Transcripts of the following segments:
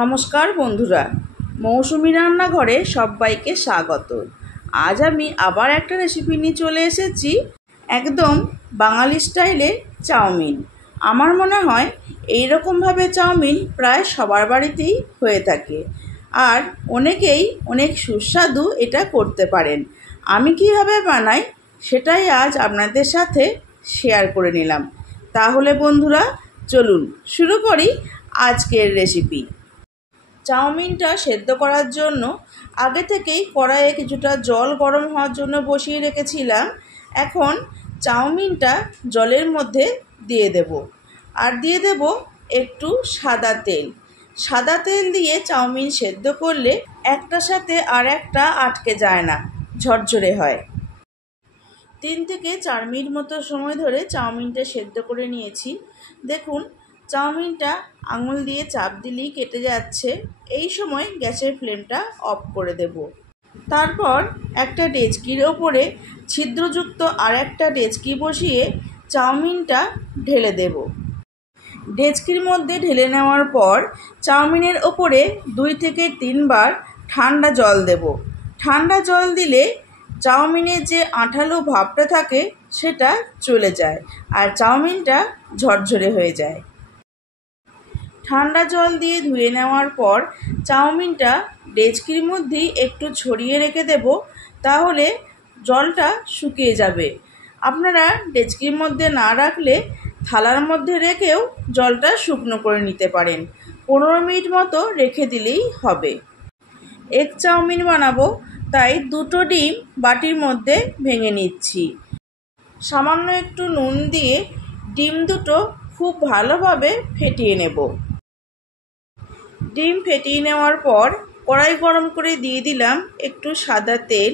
নমস্কার বন্ধুরা, মৌসুমি রান্নাঘরে সবাইকে স্বাগত। আজ আমি আবার একটা রেসিপি নিয়ে চলে এসেছি, একদম বাঙালি স্টাইলে চাউমিন। আমার মনে হয় এইরকমভাবে চাউমিন প্রায় সবার বাড়িতেই হয়ে থাকে, আর অনেকেই অনেক সুস্বাদু এটা করতে পারেন। আমি কিভাবে বানাই সেটাই আজ আপনাদের সাথে শেয়ার করে নিলাম। তাহলে বন্ধুরা চলুন শুরু করি আজকের রেসিপি। চাউমিনটা সেদ্ধ করার জন্য আগে থেকেই কড়াইয়ে কিছুটা জল গরম হওয়ার জন্য বসিয়ে রেখেছিলাম। এখন চাউমিনটা জলের মধ্যে দিয়ে দেব, আর দিয়ে দেব একটু সাদা তেল। সাদা তেল দিয়ে চাউমিন সেদ্ধ করলে একটার সাথে আর একটা আটকে যায় না, ঝরঝরে হয়। 3 থেকে 4 মিনিট মতো সময় ধরে চাউমিনটা সেদ্ধ করে নিয়েছি। দেখুন, চাউমিনটা আঙুল দিয়ে চাপ দিলেই কেটে যাচ্ছে। এই সময় গ্যাসের ফ্লেমটা অফ করে দেব। তারপর একটা ডেচকির ওপরে ছিদ্রযুক্ত আর একটা ডেচকি বসিয়ে চাউমিনটা ঢেলে দেব। ডেচকির মধ্যে ঢেলে নেওয়ার পর চাউমিনের ওপরে 2 থেকে 3 বার ঠান্ডা জল দেব। ঠান্ডা জল দিলে চাউমিনের যে আঠালো ভাবটা থাকে সেটা চলে যায়, আর চাউমিনটা ঝরঝরে হয়ে যায়। ঠান্ডা জল দিয়ে ধুয়ে নেওয়ার পর চাউমিনটা ডেচকির মধ্যেই একটু ছড়িয়ে রেখে দেব, তাহলে জলটা শুকিয়ে যাবে। আপনারা ডেচকির মধ্যে না রাখলে থালার মধ্যে রেখেও জলটা শুকনো করে নিতে পারেন। 15 মিনিট মতো রেখে দিলেই হবে। এগ চাউমিন বানাবো, তাই 2টো ডিম বাটির মধ্যে ভেঙে নিচ্ছি। সামান্য একটু নুন দিয়ে ডিম দুটো খুব ভালোভাবে ফেটিয়ে নেব। ডিম ফেটিয়ে নেওয়ার পর কড়াই গরম করে দিয়ে দিলাম একটু সাদা তেল।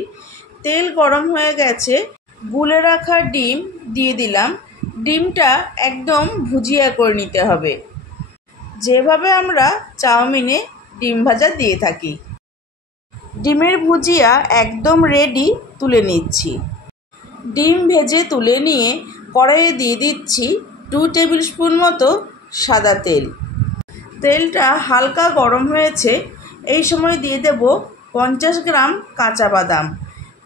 তেল গরম হয়ে গেছে, গুলে রাখা ডিম দিয়ে দিলাম। ডিমটা একদম ভুজিয়া করে নিতে হবে, যেভাবে আমরা চাউমিনে ডিম ভাজা দিয়ে থাকি। ডিমের ভুজিয়া একদম রেডি, তুলে নিচ্ছি। ডিম ভেজে তুলে নিয়ে কড়াইয়ে দিয়ে দিচ্ছি 2 টেবিল স্পুন মতো সাদা তেল। তেলটা হালকা গরম হয়েছে, এই সময় দিয়ে দেব 50 গ্রাম কাঁচা বাদাম।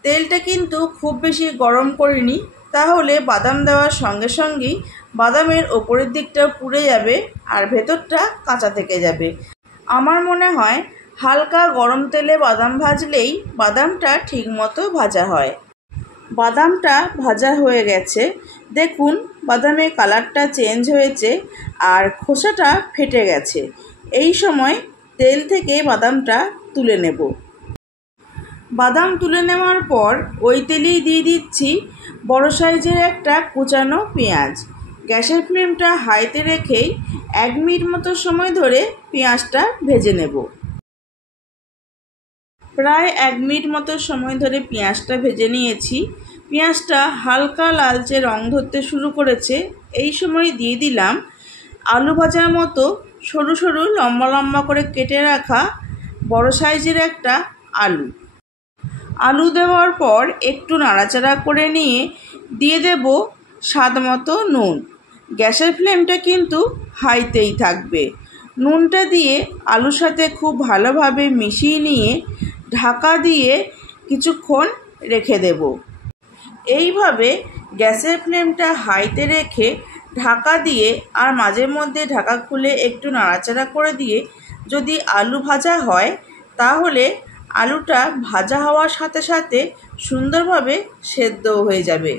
তেলটা কিন্তু খুব বেশি গরম করিনি, তাহলে বাদাম দেওয়ার সঙ্গে সঙ্গেই বাদামের ওপরের দিকটা পুড়ে যাবে আর ভেতরটা কাঁচা থেকে যাবে। আমার মনে হয় হালকা গরম তেলে বাদাম ভাজলেই বাদামটা ঠিকমতো ভাজা হয়। বাদামটা ভাজা হয়ে গেছে, দেখুন বাদামের কালারটা চেঞ্জ হয়েছে আর খোসাটা ফেটে গেছে। এই সময় তেল থেকে বাদামটা তুলে নেব। বাদাম তুলে নেওয়ার পর ওই তেলেই দিয়ে দিচ্ছি বড় সাইজের একটা কুচানো পেঁয়াজ। গ্যাসের ফ্লেমটা হাইতে রেখেই 1 মিনিট মতো সময় ধরে পেঁয়াজটা ভেজে নেব। প্রায় 1 মিনিট মতো সময় ধরে পেঁয়াজটা ভেজে নিয়েছি। পেঁয়াজটা হালকা লালচে রং ধরতে শুরু করেছে। এই সময় দিয়ে দিলাম আলু ভাজার মতো সরু সরু লম্বা লম্বা করে কেটে রাখা বড় সাইজের একটা আলু। আলু দেওয়ার পর একটু নাড়াচাড়া করে নিয়ে দিয়ে দেব স্বাদ মতো নুন। গ্যাসের ফ্লেমটা কিন্তু হাইতেই থাকবে। নুনটা দিয়ে আলুর সাথে খুব ভালোভাবে মিশিয়ে নিয়ে ঢাকা দিয়ে কিছুক্ষণ রেখে দেব। এইভাবে গ্যাসের ফ্লেমটা হাইতে রেখে ঢাকা দিয়ে আর মাঝে মধ্যে ঢাকা খুলে একটু নাড়াচাড়া করে দিয়ে যদি আলু ভাজা হয়, তাহলে আলুটা ভাজা হওয়ার সাথে সাথে সুন্দরভাবে সেদ্ধও হয়ে যাবে।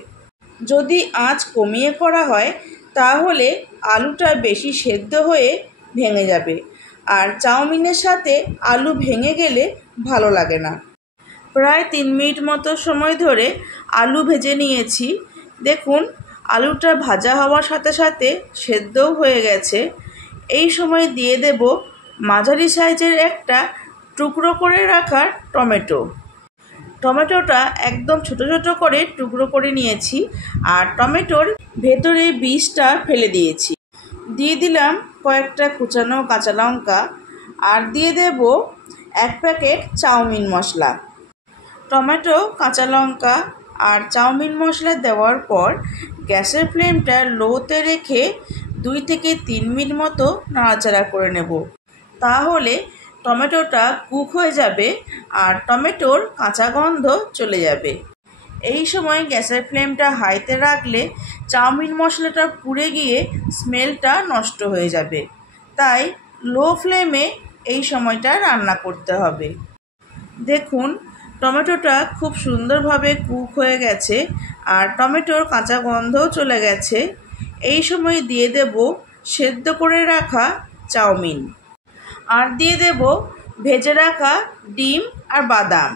যদি আঁচ কমিয়ে করা হয়, তাহলে আলুটা বেশি সেদ্ধ হয়ে ভেঙে যাবে, আর চাউমিনের সাথে আলু ভেঙে গেলে ভালো লাগে না। প্রায় 3 মিনিট মতো সময় ধরে আলু ভেজে নিয়েছি। দেখুন, আলুটা ভাজা হওয়ার সাথে সাথে সেদ্ধও হয়ে গেছে। এই সময় দিয়ে দেব মাঝারি সাইজের একটা টুকরো করে রাখা টমেটো। টমেটোটা একদম ছোট ছোট করে টুকরো করে নিয়েছি, আর টমেটোর ভেতরে বীজটা ফেলে দিয়েছি। দিয়ে দিলাম কয়েকটা কুচানো কাঁচা লঙ্কা, আর দিয়ে দেব 1 প্যাকেট চাউমিন মশলা। টমেটো, কাঁচা লঙ্কা আর চাউমিন মশলা দেওয়ার পর গ্যাসের ফ্লেমটা লোতে রেখে 2 থেকে 3 মিনিট মতো নাড়াচাড়া করে নেব। তাহলে টমেটোটা কুক হয়ে যাবে আর টমেটোর কাঁচা গন্ধ চলে যাবে। এই সময় গ্যাসের ফ্লেমটা হাইতে রাখলে চাউমিন মশলাটা পুড়ে গিয়ে স্মেলটা নষ্ট হয়ে যাবে। তাই লো ফ্লেমে এই সময়টা রান্না করতে হবে। দেখুন টমেটোটা খুব সুন্দরভাবে কুক হয়ে গেছে আর টমেটোর কাঁচা গন্ধও চলে গেছে। এই সময় দিয়ে দেব সেদ্ধ করে রাখা চাউমিন আর দিয়ে দেব ভেজে রাখা ডিম আর বাদাম।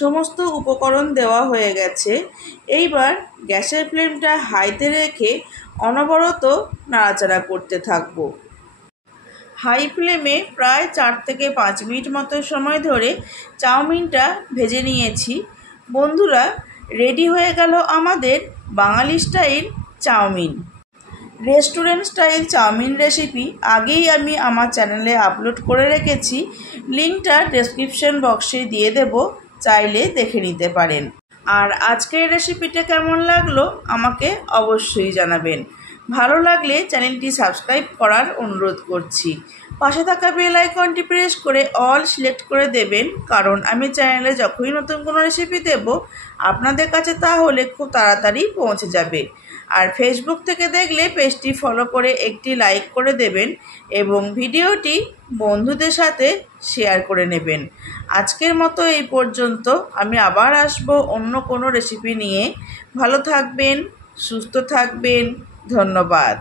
সমস্ত উপকরণ দেওয়া হয়ে গেছে। এইবার গ্যাসের ফ্লেমটা হাইতে রেখে অনবরত নাড়াচাড়া করতে থাকবো। হাই ফ্লেমে প্রায় 4 থেকে 5 মিনিট মতো সময় ধরে চাউমিনটা ভেজে নিয়েছি। বন্ধুরা, রেডি হয়ে গেল আমাদের Bengali style chowmein. Restaurant style chowmein recipe আগেই আমি আমার চ্যানেলে আপলোড করে রেখেছি। লিঙ্কটা ডেসক্রিপশন বক্সে দিয়ে দেব, চাইলে দেখে নিতে পারেন। আর আজকের রেসিপিটা কেমন লাগলো আমাকে অবশ্যই জানাবেন। ভালো লাগলে চ্যানেলটি সাবস্ক্রাইব করার অনুরোধ করছি। পাশে থাকা বেল আইকনটি প্রেস করে অল সিলেক্ট করে দেবেন, কারণ আমি চ্যানেলে যখনই নতুন কোনো রেসিপি দেব আপনাদের কাছে তাহলে খুব তাড়াতাড়ি পৌঁছে যাবে। আর ফেসবুক থেকে দেখলে পেজটি ফলো করে একটি লাইক করে দেবেন এবং ভিডিওটি বন্ধুদের সাথে শেয়ার করে নেবেন। আজকের মতো এই পর্যন্ত। আমি আবার আসব অন্য কোনো রেসিপি নিয়ে। ভালো থাকবেন, সুস্থ থাকবেন। ধন্যবাদ।